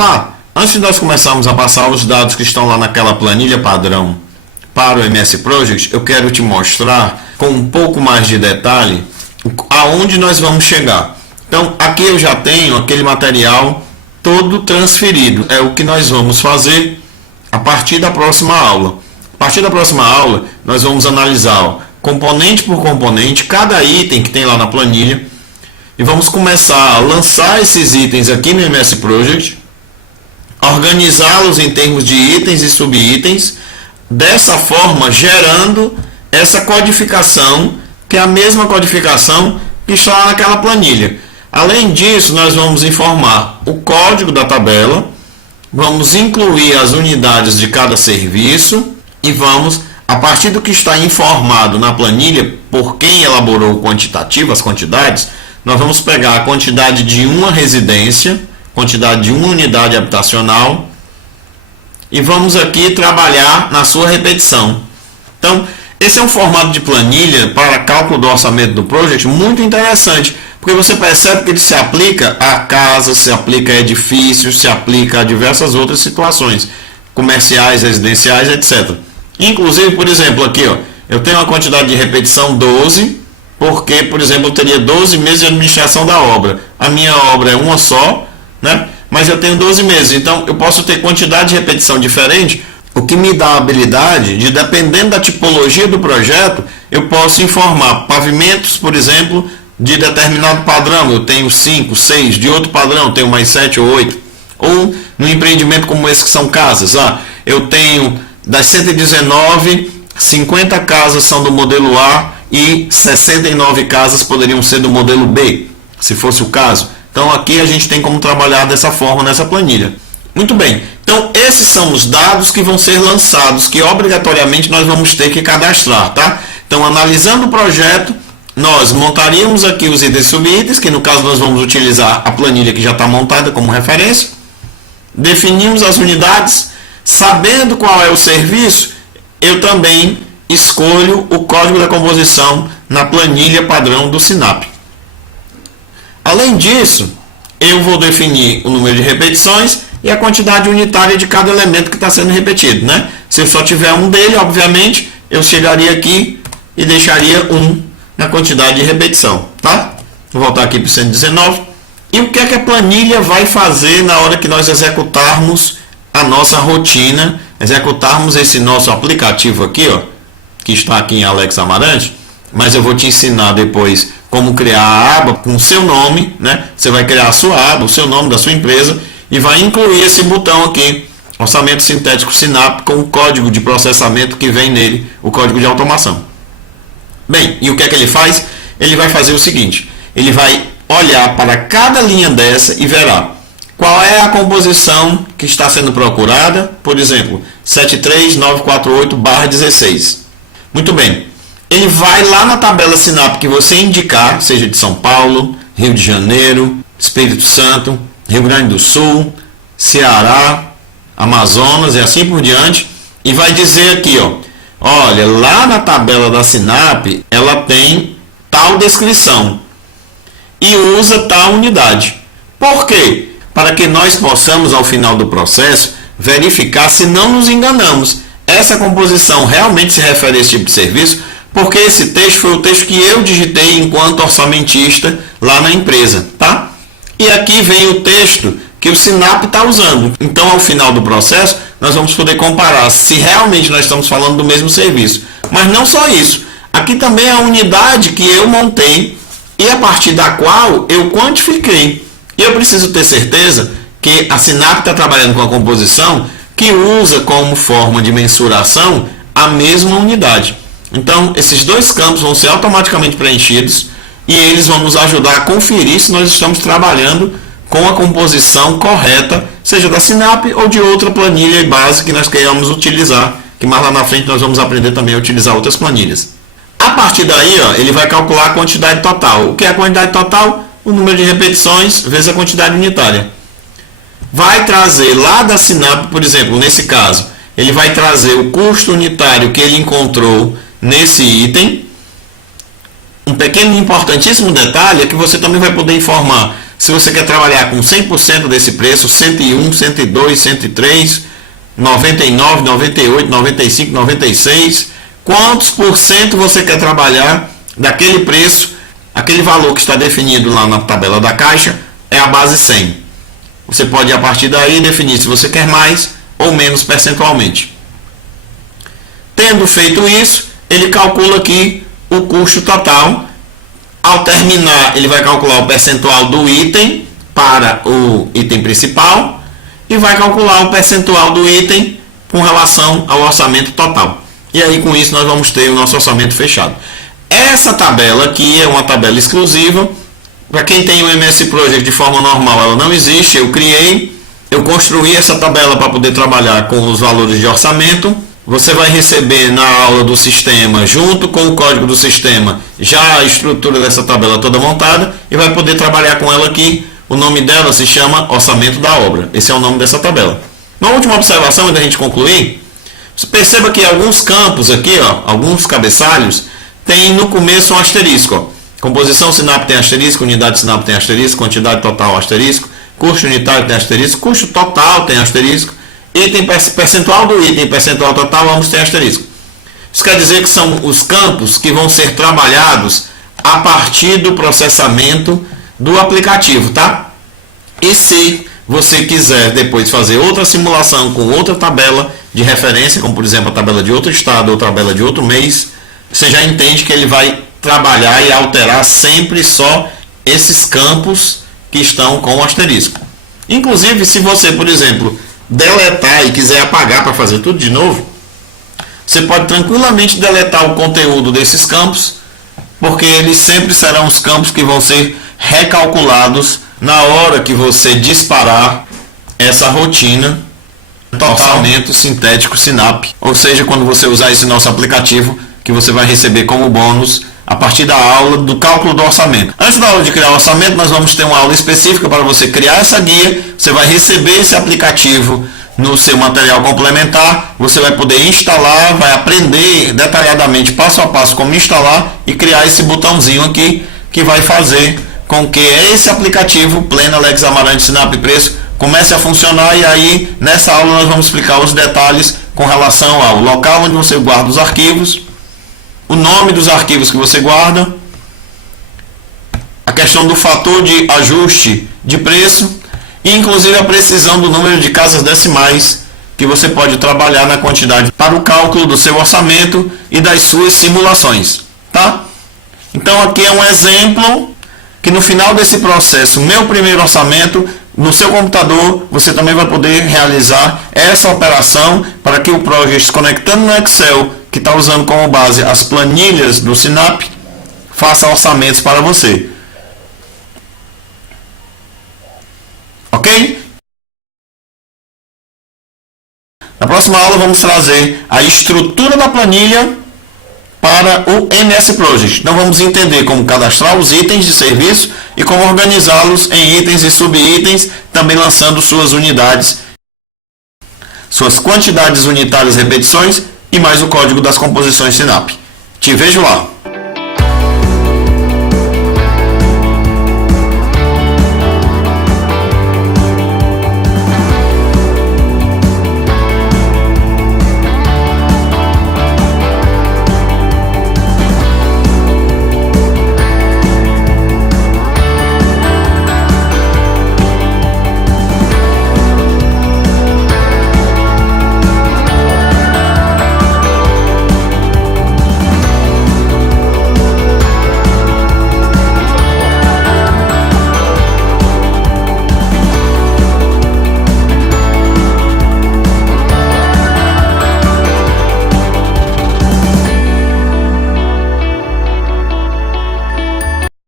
lá, antes de nós começarmos a passar os dados que estão lá naquela planilha padrão para o MS Project, eu quero te mostrar com um pouco mais de detalhe aonde nós vamos chegar. Então, aqui eu já tenho aquele material todo transferido. É o que nós vamos fazer a partir da próxima aula. A partir da próxima aula, nós vamos analisar, ó, componente por componente, cada item que tem lá na planilha, e vamos começar a lançar esses itens aqui no MS Project, organizá-los em termos de itens e subitens, dessa forma gerando essa codificação, que é a mesma codificação que está lá naquela planilha. Além disso, nós vamos informar o código da tabela, vamos incluir as unidades de cada serviço e vamos, a partir do que está informado na planilha por quem elaborou o quantitativo, as quantidades, nós vamos pegar a quantidade de uma residência, quantidade de uma unidade habitacional e vamos aqui trabalhar na sua repetição. Então, esse é um formato de planilha para cálculo do orçamento do project muito interessante, porque você percebe que ele se aplica a casas, se aplica a edifícios, se aplica a diversas outras situações, comerciais, residenciais, etc. Inclusive, por exemplo, aqui, ó, eu tenho uma quantidade de repetição 12, porque, por exemplo, eu teria 12 meses de administração da obra. A minha obra é uma só, né? Mas eu tenho 12 meses, então eu posso ter quantidade de repetição diferente, o que me dá a habilidade de, dependendo da tipologia do projeto, eu posso informar pavimentos, por exemplo, de determinado padrão, eu tenho 5, 6, de outro padrão, eu tenho mais 7 ou 8. Ou no empreendimento como esse que são casas, eu tenho das 119, 50 casas são do modelo A e 69 casas poderiam ser do modelo B, se fosse o caso. Então aqui a gente tem como trabalhar dessa forma nessa planilha. Muito bem, então esses são os dados que vão ser lançados, que obrigatoriamente nós vamos ter que cadastrar, tá? Então, analisando o projeto, nós montaríamos aqui os itens e subitens, que no caso nós vamos utilizar a planilha que já está montada como referência. Definimos as unidades, sabendo qual é o serviço, eu também escolho o código da composição na planilha padrão do SINAP. Além disso, eu vou definir o número de repetições e a quantidade unitária de cada elemento que está sendo repetido, né? Se eu só tiver um dele, obviamente, eu chegaria aqui e deixaria 1 na quantidade de repetição, tá? Vou voltar aqui para o 119. E o que é que a planilha vai fazer na hora que nós executarmos a nossa rotina, executarmos esse nosso aplicativo aqui, ó, que está aqui em Alex Amarante, mas eu vou te ensinar depois como criar a aba com o seu nome, né? Você vai criar a sua aba, o seu nome da sua empresa e vai incluir esse botão aqui, Orçamento Sintético SINAP, com o código de processamento que vem nele, o código de automação. Bem, e o que é que ele faz? Ele vai fazer o seguinte, ele vai olhar para cada linha dessa e verá qual é a composição que está sendo procurada, por exemplo, 73948/16. Muito bem, ele vai lá na tabela SINAP que você indicar, seja de São Paulo, Rio de Janeiro, Espírito Santo, Rio Grande do Sul, Ceará, Amazonas e assim por diante, e vai dizer aqui, ó, olha, lá na tabela da SINAP, ela tem tal descrição e usa tal unidade. Por quê? Para que nós possamos, ao final do processo, verificar se não nos enganamos. Essa composição realmente se refere a esse tipo de serviço, porque esse texto foi o texto que eu digitei enquanto orçamentista lá na empresa, tá? E aqui vem o texto que o SINAP está usando. Então, ao final do processo, nós vamos poder comparar se realmente nós estamos falando do mesmo serviço. Mas não só isso. Aqui também é a unidade que eu montei e a partir da qual eu quantifiquei. E eu preciso ter certeza que a SINAP está trabalhando com a composição que usa como forma de mensuração a mesma unidade. Então, esses dois campos vão ser automaticamente preenchidos e eles vão nos ajudar a conferir se nós estamos trabalhando com a composição correta, seja da SINAP ou de outra planilha base que nós queiramos utilizar, que mais lá na frente nós vamos aprender também a utilizar outras planilhas. A partir daí, ó, ele vai calcular a quantidade total. O que é a quantidade total? O número de repetições vezes a quantidade unitária. Vai trazer lá da SINAP, por exemplo, nesse caso, ele vai trazer o custo unitário que ele encontrou nesse item. Um pequeno e importantíssimo detalhe é que você também vai poder informar Se você quer trabalhar com 100% desse preço, 101, 102, 103, 99, 98, 95, 96, quantos por cento você quer trabalhar daquele preço, aquele valor que está definido lá na tabela da Caixa, é a base 100. Você pode, a partir daí, definir se você quer mais ou menos percentualmente. Tendo feito isso, ele calcula aqui o custo total. Ao terminar, ele vai calcular o percentual do item para o item principal e vai calcular o percentual do item com relação ao orçamento total. E aí, com isso, nós vamos ter o nosso orçamento fechado. Essa tabela aqui é uma tabela exclusiva. Para quem tem o MS Project de forma normal, ela não existe. Eu construí essa tabela para poder trabalhar com os valores de orçamento. Você vai receber na aula do sistema, junto com o código do sistema, já a estrutura dessa tabela toda montada e vai poder trabalhar com ela aqui. O nome dela se chama Orçamento da Obra. Esse é o nome dessa tabela. Uma última observação, antes da gente concluir, você perceba que alguns campos aqui, alguns cabeçalhos, tem no começo um asterisco. Composição Sinap tem asterisco, unidade Sinap tem asterisco, quantidade total asterisco, custo unitário tem asterisco, custo total tem asterisco, item percentual do item, percentual total, vamos ter asterisco. Isso quer dizer que são os campos que vão ser trabalhados a partir do processamento do aplicativo, tá? E se você quiser depois fazer outra simulação com outra tabela de referência, como por exemplo a tabela de outro estado ou tabela de outro mês, você já entende que ele vai trabalhar e alterar sempre só esses campos que estão com o asterisco. Inclusive, se você, por exemplo, deletar e quiser apagar para fazer tudo de novo, você pode tranquilamente deletar o conteúdo desses campos, porque eles sempre serão os campos que vão ser recalculados na hora que você disparar essa rotina do orçamento sintético Sinap, ou seja, quando você usar esse nosso aplicativo, que você vai receber como bônus a partir da aula do cálculo do orçamento. Antes da aula de criar o orçamento, nós vamos ter uma aula específica para você criar essa guia. Você vai receber esse aplicativo no seu material complementar, você vai poder instalar, vai aprender detalhadamente, passo a passo, como instalar e criar esse botãozinho aqui, que vai fazer com que esse aplicativo, Pleno Alex Amarante Sinap Preço, comece a funcionar. E aí, nessa aula, nós vamos explicar os detalhes com relação ao local onde você guarda os arquivos, o nome dos arquivos que você guarda, a questão do fator de ajuste de preço e inclusive a precisão do número de casas decimais que você pode trabalhar na quantidade para o cálculo do seu orçamento e das suas simulações, tá? Então aqui é um exemplo que no final desse processo, meu primeiro orçamento, no seu computador, você também vai poder realizar essa operação para que o Project, conectando no Excel, que está usando como base as planilhas do Sinap, faça orçamentos para você. Ok? Na próxima aula vamos trazer a estrutura da planilha para o MS Project. Então vamos entender como cadastrar os itens de serviço e como organizá-los em itens e subitens, também lançando suas unidades, suas quantidades unitárias repetições e mais o código das composições Sinap. Te vejo lá!